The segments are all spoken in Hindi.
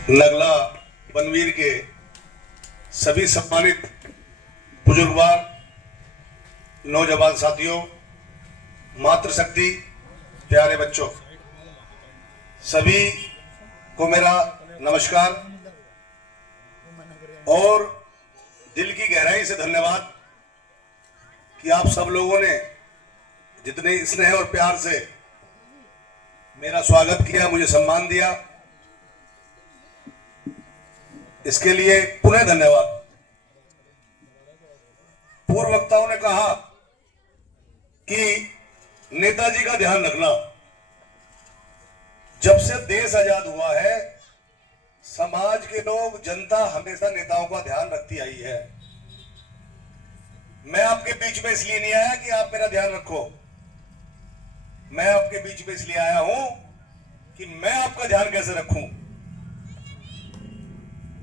नगला बनवीर के सभी सम्मानित बुजुर्गवार, नौजवान साथियों, मातृशक्ति, प्यारे बच्चों, सभी को मेरा नमस्कार और दिल की गहराई से धन्यवाद कि आप सब लोगों ने जितने स्नेह और प्यार से मेरा स्वागत किया, मुझे सम्मान दिया, इसके लिए पुनः धन्यवाद। पूर्व वक्ताओं ने कहा कि नेताजी का ध्यान रखना। जब से देश आजाद हुआ है, समाज के लोग, जनता हमेशा नेताओं का ध्यान रखती आई है। मैं आपके बीच में इसलिए नहीं आया कि आप मेरा ध्यान रखो, मैं आपके बीच में इसलिए आया हूं कि मैं आपका ध्यान कैसे रखूं।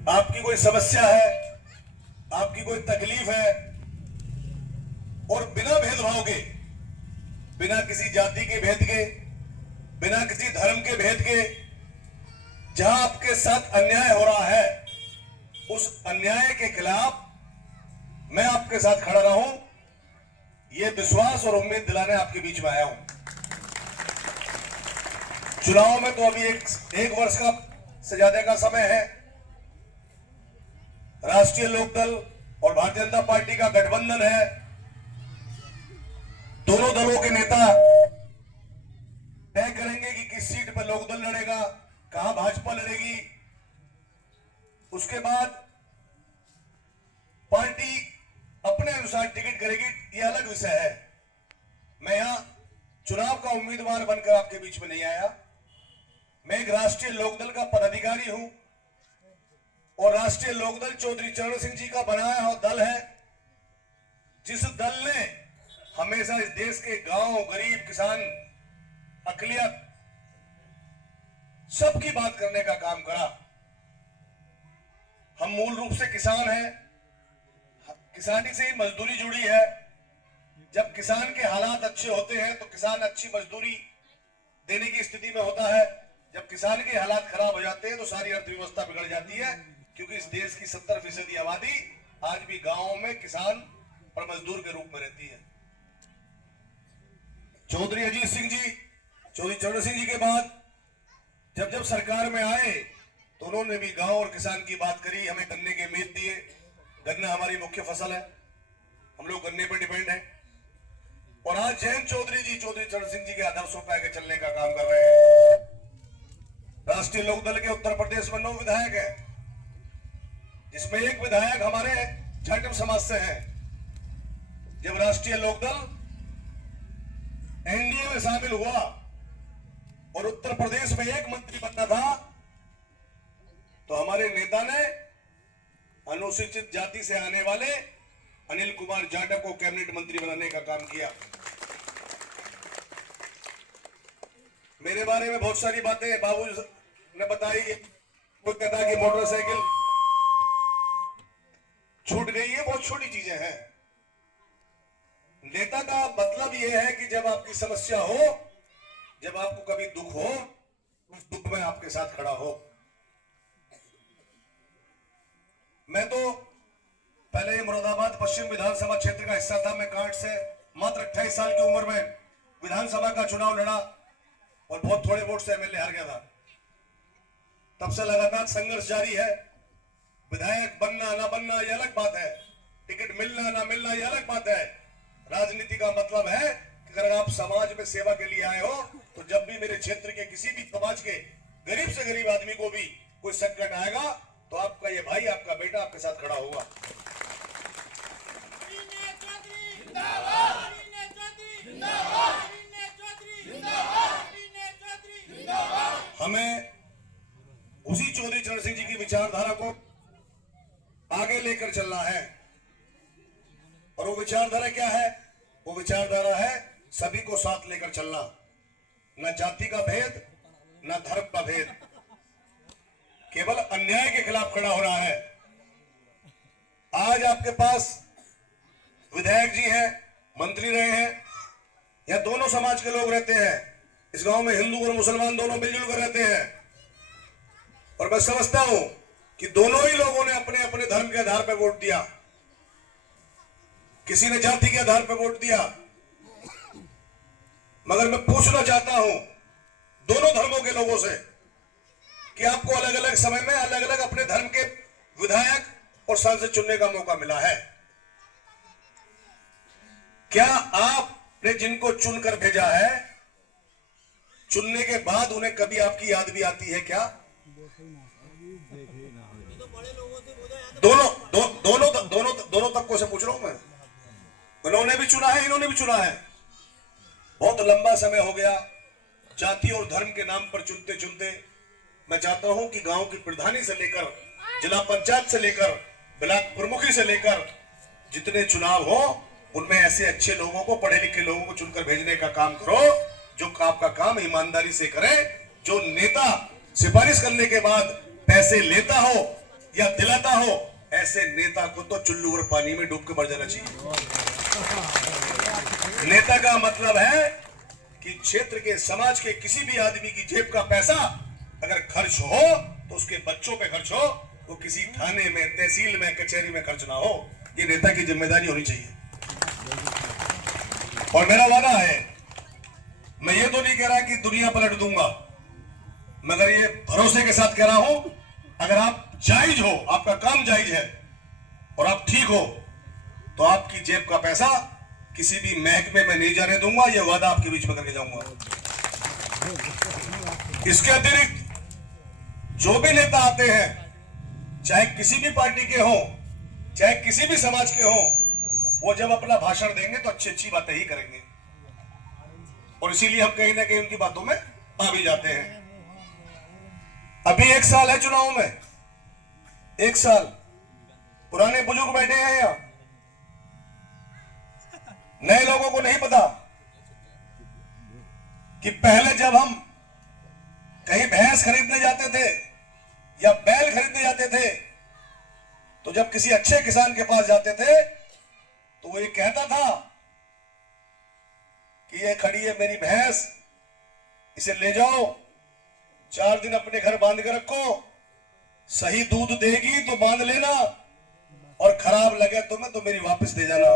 आपकी कोई समस्या है, आपकी कोई तकलीफ है, और बिना भेदभाव के, बिना किसी जाति के भेद के, बिना किसी धर्म के भेद के, जहां आपके साथ अन्याय हो रहा है, उस अन्याय के खिलाफ मैं आपके साथ खड़ा रहूं, यह विश्वास और उम्मीद दिलाने आपके बीच में आया हूं। चुनाव में तो अभी एक वर्ष का से ज्यादा का समय है। राष्ट्रीय लोकदल और भारतीय जनता पार्टी का गठबंधन है। दोनों दलों के नेता तय करेंगे कि किस सीट पर लोकदल लड़ेगा, कहां भाजपा लड़ेगी। उसके बाद पार्टी अपने अनुसार टिकट करेगी, यह अलग विषय है। मैं यहां चुनाव का उम्मीदवार बनकर आपके बीच में नहीं आया। मैं एक राष्ट्रीय लोकदल का पदाधिकारी हूं और राष्ट्रीय लोकदल चौधरी चरण सिंह जी का बनाया हुआ दल है, जिस दल ने हमेशा इस देश के गांव, गरीब, किसान, अकलियत सबकी बात करने का काम करा। हम मूल रूप से किसान हैं, किसानी से ही मजदूरी जुड़ी है। जब किसान के हालात अच्छे होते हैं तो किसान अच्छी मजदूरी देने की स्थिति में होता है। जब किसान के हालात खराब हो जाते हैं तो सारी अर्थव्यवस्था बिगड़ जाती है, क्योंकि इस देश की 70% आबादी आज भी गांवों में किसान और मजदूर के रूप में रहती है। चौधरी अजीत सिंह जी, चौधरी चरण सिंह जी के बाद जब जब सरकार में आए तो उन्होंने भी गांव और किसान की बात करी, हमें गन्ने के मेद दिए। गन्ना हमारी मुख्य फसल है, हम लोग गन्ने पर डिपेंड है। और आज जयंत चौधरी जी चौधरी चरण सिंह जी के आदर्शों पर आगे चलने का काम कर रहे हैं। राष्ट्रीय लोकदल के उत्तर प्रदेश में 9 विधायक हैं, जिसमें एक विधायक हमारे जाटव समाज से है। जब राष्ट्रीय लोकदल एनडीए में शामिल हुआ और उत्तर प्रदेश में एक मंत्री बनना था, तो हमारे नेता ने अनुसूचित जाति से आने वाले अनिल कुमार जाटव को कैबिनेट मंत्री बनाने का काम किया। मेरे बारे में बहुत सारी बातें बाबू ने बताई। कोई कहता कि मोटरसाइकिल छूट गई है, बहुत छोटी चीजें हैं। नेता का मतलब यह है कि जब आपकी समस्या हो, जब आपको कभी दुख हो, उस दुख में आपके साथ खड़ा हो। मैं तो पहले मुरादाबाद पश्चिम विधानसभा क्षेत्र का हिस्सा था। मैं कांट से मात्र 28 साल की उम्र में विधानसभा का चुनाव लड़ा और बहुत थोड़े वोट से एमएलए हार गया था। तब से लगातार संघर्ष जारी है। विधायक बनना ना बनना यह अलग बात है, टिकट मिलना ना मिलना यह अलग बात है। राजनीति का मतलब है कि अगर आप समाज में सेवा के लिए आए हो, तो जब भी मेरे क्षेत्र के किसी भी समाज के गरीब से गरीब आदमी को भी कोई संकट आएगा, तो आपका ये भाई, आपका बेटा आपके साथ खड़ा होगा। हमें उसी चौधरी चरण सिंह जी की विचारधारा को आगे लेकर चलना है। और वो विचारधारा क्या है? वो विचारधारा है सभी को साथ लेकर चलना, न जाति का भेद, न धर्म का भेद, केवल अन्याय के खिलाफ खड़ा हो रहा है। आज आपके पास विधायक जी हैं, मंत्री रहे हैं, या दोनों समाज के लोग रहते हैं। इस गांव में हिंदू और मुसलमान दोनों मिलजुल कर रहते हैं। और मैं समझता हूं कि दोनों ही लोगों ने अपने अपने धर्म के आधार पर वोट दिया, किसी ने जाति के आधार पर वोट दिया। मगर मैं पूछना चाहता हूं दोनों धर्मों के लोगों से कि आपको अलग अलग समय में अलग अलग अपने धर्म के विधायक और सांसद चुनने का मौका मिला है। क्या आपने जिनको चुनकर भेजा है, चुनने के बाद उन्हें कभी आपकी याद भी आती है क्या? दोनों तबकों से पूछ रहा हूं मैं। उन्होंने भी चुना है, इन्होंने भी चुना है। बहुत लंबा समय हो गया जाति और धर्म के नाम पर चुनते चुनते। मैं चाहता हूं कि गांव की प्रधानी से लेकर जिला पंचायत से लेकर ब्लॉक प्रमुखी से लेकर जितने चुनाव हो उनमें ऐसे अच्छे लोगों को, पढ़े लिखे लोगों को चुनकर भेजने का काम करो जो आपका काम ईमानदारी से करे। जो नेता सिफारिश करने के बाद पैसे लेता हो या दिलाता हो, ऐसे नेता को तो चुल्लू और पानी में डूब के मर जाना चाहिए। नेता का मतलब है कि क्षेत्र के, समाज के किसी भी आदमी की जेब का पैसा अगर खर्च हो तो उसके बच्चों पे खर्च हो, वो किसी थाने में, तहसील में, कचहरी में खर्च ना हो। ये नेता की जिम्मेदारी होनी चाहिए। और मेरा वादा है, मैं ये तो नहीं कह रहा कि दुनिया पलट दूंगा, मगर ये भरोसे के साथ कह रहा हूं, अगर आप जायज हो, आपका काम जायज है और आप ठीक हो, तो आपकी जेब का पैसा किसी भी महकमे में नहीं जाने दूंगा। यह वादा आपके बीच में करके जाऊंगा। इसके अतिरिक्त जो भी नेता आते हैं, चाहे किसी भी पार्टी के हो, चाहे किसी भी समाज के हो, वो जब अपना भाषण देंगे तो अच्छी अच्छी बातें ही करेंगे और इसीलिए हम कहीं ना कहीं उनकी बातों में आ भी जाते हैं। अभी 1 साल है चुनाव में, 1 साल। पुराने बुजुर्ग बैठे हैं यहां, नए लोगों को नहीं पता कि पहले जब हम कहीं भैंस खरीदने जाते थे या बैल खरीदने जाते थे, तो जब किसी अच्छे किसान के पास जाते थे तो वो ये कहता था कि ये खड़ी है मेरी भैंस, इसे ले जाओ, 4 दिन अपने घर बांध के रखो, सही दूध देगी तो बांध लेना और खराब लगे तुम्हें तो मेरी वापस दे जाना।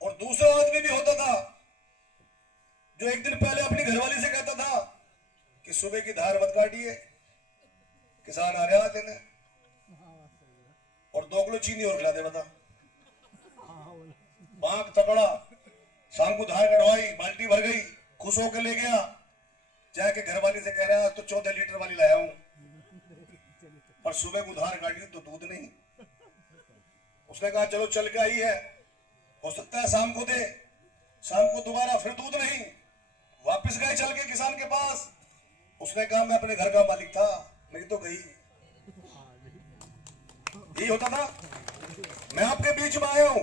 और दूसरा आदमी भी होता था जो एक दिन पहले अपनी घरवाली से कहता था कि सुबह की धार मत काटिए, किसान आ रहा देने, और 2 किलो चीनी और खिला दे। बता, बांक तपड़ा, शाम को धार कटवाई, बाल्टी भर गई, खुश होकर ले गया, जाके घरवाली से कह रहा है तो 14 लीटर वाली लाया हूं, पर सुबह को धार काटी तो दूध नहीं। उसने कहा चलो चल के आई है, हो सकता है शाम को दे, शाम को दोबारा फिर दूध नहीं, वापस गए चल के किसान के पास। उसने कहा मैं अपने घर का मालिक था, मेरी तो गई। यही होता था। मैं आपके बीच में आया हूं,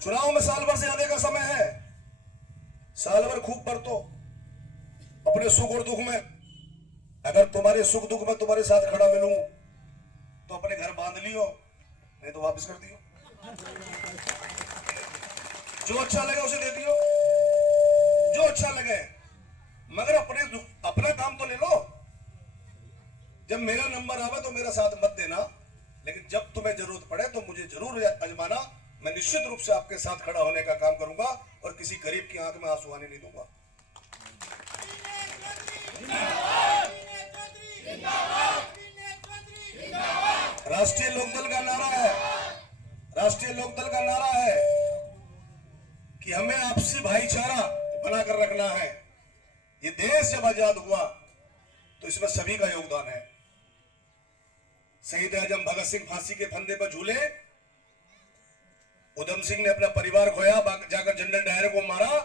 चुनाव में साल भर से ज्यादा का समय है, साल भर खूब बरतो अपने सुख और दुख में। अगर तुम्हारे सुख दुख में तुम्हारे साथ खड़ा मिलूं तो अपने घर बांध लियो, नहीं तो वापस कर दियो। जो अच्छा लगे उसे दे दियो, जो अच्छा लगे, मगर अपना काम तो ले लो। जब मेरा नंबर आवे तो मेरा साथ मत देना, लेकिन जब तुम्हें जरूरत पड़े तो मुझे जरूर आजमाना। मैं निश्चित रूप से आपके साथ खड़ा होने का काम करूंगा और किसी गरीब की आंख में आंसू आने नहीं दूंगा। राष्ट्रीय लोकदल का नारा है, राष्ट्रीय लोकदल का नारा है कि हमें आपसी भाईचारा बनाकर रखना है। ये देश जब आजाद हुआ तो इसमें सभी का योगदान है। शहीद आजम भगत सिंह फांसी के फंदे पर झूले, उधम सिंह ने अपना परिवार खोया, जाकर जनरल डायर को मारा,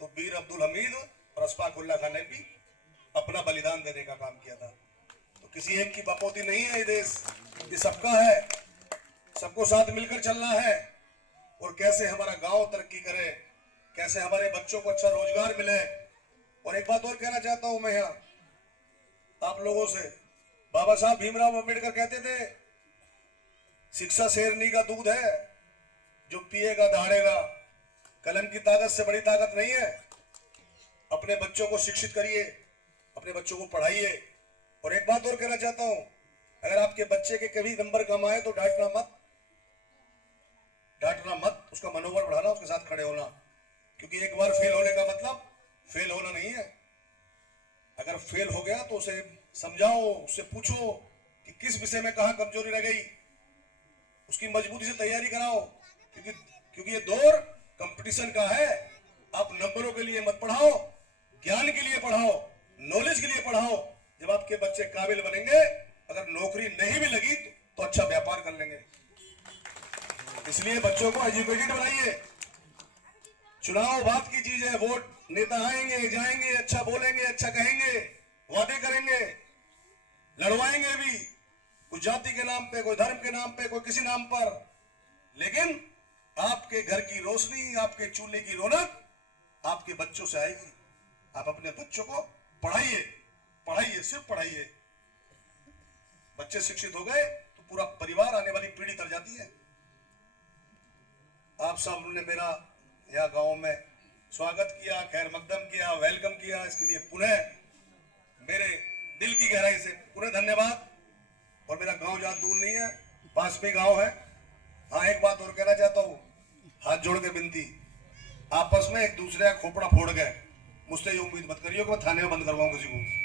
तो वीर अब्दुल हमीद और अशफाक उल्लाह खान ने भी अपना बलिदान देने का काम किया था। तो किसी एक की बपौती नहीं है ये देश, ये सबका है, सबको साथ मिलकर चलना है। और कैसे हमारा गांव तरक्की करे, कैसे हमारे बच्चों को अच्छा रोजगार मिले। और एक बात और कहना चाहता हूं मैं यहां आप लोगों से, बाबा साहब भीमराव अंबेडकर कहते थे शिक्षा शेरनी का दूध है, जो पिएगा दहाड़ेगा। कलम की ताकत से बड़ी ताकत नहीं है। अपने बच्चों को शिक्षित करिए, अपने बच्चों को पढ़ाइए। और एक बात और कहना चाहता हूं, अगर आपके बच्चे के कभी नंबर कम आए तो डांटना मत, उसका मनोबल बढ़ाना, उसके साथ खड़े होना, क्योंकि एक बार फेल होने का मतलब फेल होना नहीं है। अगर फेल हो गया तो उसे समझाओ, उससे पूछो कि किस विषय में कहां कमजोरी रह गई, उसकी मजबूती से तैयारी कराओ, क्योंकि ये दौर कंपटीशन का है। आप नंबरों के लिए मत पढ़ाओ, ज्ञान के लिए पढ़ाओ, नॉलेज के लिए पढ़ाओ। जब आपके बच्चे काबिल बनेंगे, अगर नौकरी नहीं भी लगी तो अच्छा व्यापार कर लेंगे। इसलिए बच्चों को एजुकेटेड बनाइए। चुनाव बात की चीज है, वोट नेता आएंगे जाएंगे, अच्छा बोलेंगे, अच्छा कहेंगे, वादे करेंगे, लड़वाएंगे भी, कोई जाति के नाम पे, कोई धर्म के नाम पे, कोई किसी नाम पर, लेकिन आपके घर की रोशनी, आपके चूल्हे की रौनक आपके बच्चों से आएगी। आप अपने बच्चों को पढ़ाइए, पढ़ाइए, सिर्फ पढ़ाइए। बच्चे शिक्षित हो गए तो पूरा परिवार, आने वाली पीढ़ी तर जाती है। आप सब ने मेरा यह गांव में स्वागत किया, खैर मकदम किया, वेलकम किया, इसके लिए पुनः मेरे दिल की गहराई से पुनः धन्यवाद। और मेरा गांव ज्यादा दूर नहीं है, पास में गांव है। हाँ, एक बात और कहना चाहता हूं, हाथ जोड़ के विनती, आपस में एक दूसरे का खोपड़ा फोड़ गए, मुझसे ये उम्मीद मत करियो कि मैं थाने में बंद करवाऊं किसी को।